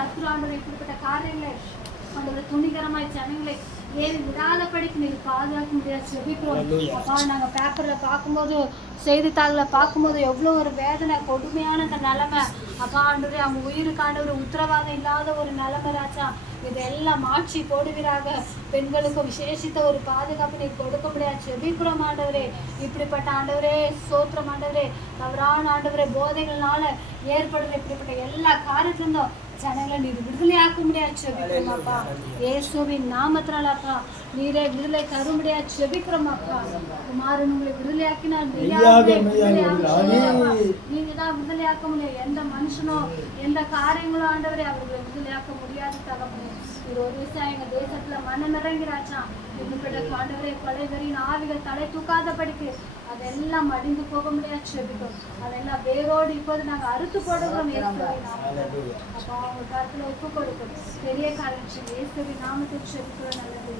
சத்ரு ஆண்டவர் இப்படிப்பட்ட காரியங்களை ஆண்டவர் துணிகரமாய் ஜனங்களை ஏறி விடாதபடிக்கு நீங்க பாதுகாக்க முடியாது செபிக்கிறோம். அப்பா நாங்க பேப்பர்ல பார்க்கும்போது செய்தித்தாளில் பார்க்கும்போது எவ்வளோ ஒரு வேதனை கொடுமையான அந்த நிலைமை. அப்பா ஆண்டவரே அவங்க உயிருக்கு ஆண்டவர் உத்தரவாதம் இல்லாத ஒரு நிலைமை ராஜா. இதெல்லாம் மாற்றி போடுவீராக. பெண்களுக்கு விசேஷித்த ஒரு பாதுகாப்பு நீர் கொடுக்க முடியாது செபிக்கிறோம் ஆண்டவரே. இப்படிப்பட்ட ஆண்டவரே சோத்திரம் ஆண்டவரே. தவறான ஆண்டவரே போதைகள்னால ஏற்படுற இப்படிப்பட்ட எல்லா காரியத்திலிருந்தும் ஜனங்களை நீர் விடுதலையாக்க முடியாது செபிக்கிறோமாப்பா. இயேசுவின் நாமத்தினாலப்பா நீரே விடுதலை தர முடியாது செபிக்கிறோமாப்பா. குமாரன் உங்களை விடுதலையாக்கினார், நீங்க தான் விடுதலையாக்க முடியும். எந்த மனுஷனோ எந்த காரியங்களோ ஆண்டவரே அவர்களை விடுதலையாக்க முடியாது தகப்பனே. இது ஒரு விஷயம் எங்க தேசத்துல மனம் இறங்கிறாச்சா. இப்படிப்பட்ட ஆண்டவரே கொலைவரின் ஆவிகள் தலை தூக்காதபடிக்கு அதெல்லாம் மடிந்து போக முடியாது செபிக்கிறோம். அதெல்லாம் வேரோடு இப்போது நாங்க அறுத்து போடுகிறோம் இயேசுவின் நாமத்தில். அப்போ அவங்க கருத்துல ஒப்பு கொடுக்கணும் பெரிய காரியம் இயேசுவின் நாமத்தில் செபிக்கிறோம். நல்லது.